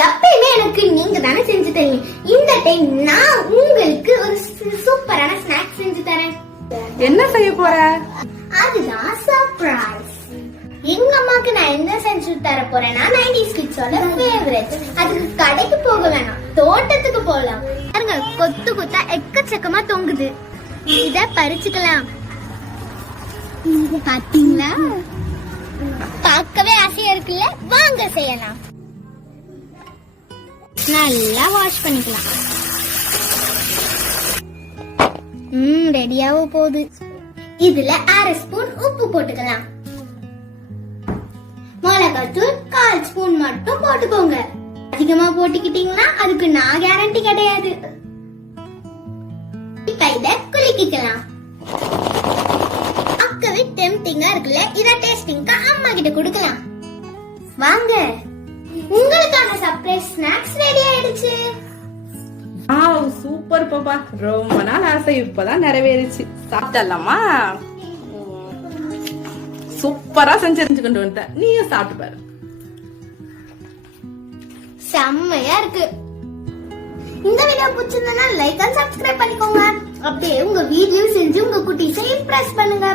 எப்பயுமே எனக்கு நீங்க தானே செஞ்சு தரீங்க. இந்த டைம் நான் உங்களுக்கு ஒரு சூப்பரான ஸ்நாக்ஸ் செஞ்சு தரேன். என்ன செய்ய போற? அதுதான் சர்ப்ரைஸ் எங்க அம்மாக்கு நான் என்ன செஞ்சு தர போறேன்னா நைன்டிஸ் கிட்ஸோட ஃபேவரட் அதுக்கு கடைக்கு போக வேணாம் தோட்டத்துக்கு போகலாம். பாருங்க கொத்து கொத்தா எக்கச்சக்கமா தொங்குது. இத பறிச்சுக்கலாம். பாத்தீங்களா? பார்க்கவே ஆசையா இருக்குல்ல? வாங்க செய்யலாம். நல்லா வாஷ் பண்ணிக்கலாம். ம் ரெடியாவோ போகுது. இதுல அரை ஸ்பூன் உப்பு போட்டுக்கலாம். மிளகாத்தூள் கால் ஸ்பூன் மட்டும் போட்டுக்கோங்க. அதிகமா போட்டுக்கிட்டீங்கன்னா அதுக்கு நான் கேரண்டி கிடையாது. இப்ப இத குலுக்கிக்கலாம் அக்கவே டெம்டிங்கா இருக்குல்ல இத டேஸ்டிங்கா அம்மா கிட்ட கொடுக்கலாம். வாங்க. உங்களுக்கான சர்ப்ரைஸ் ஸ்நாக்ஸ் ரெடி ஆயிடுச்சு. ஆ சூப்பர் பாப்பா. ரொம்ப நாள் ஆசை இப்பதான் நிறைவேறிச்சு. சாப்பிடலாமா சூப்பரா செஞ்சு கொண்டு வந்துட்டேன் நீயும் சாப்பிட்டு பாரு. செம்மையா இருக்கு. இந்த வீடியோ பிடிச்சிருந்தா லைக் அண்ட் சப்ஸ்கிரைப் பண்ணிக்கோங்க. அப்படியே உங்க வீட்லயும் செஞ்சு உங்க குட்டீஸை இம்ப்ரெஸ் பண்ணுங்க.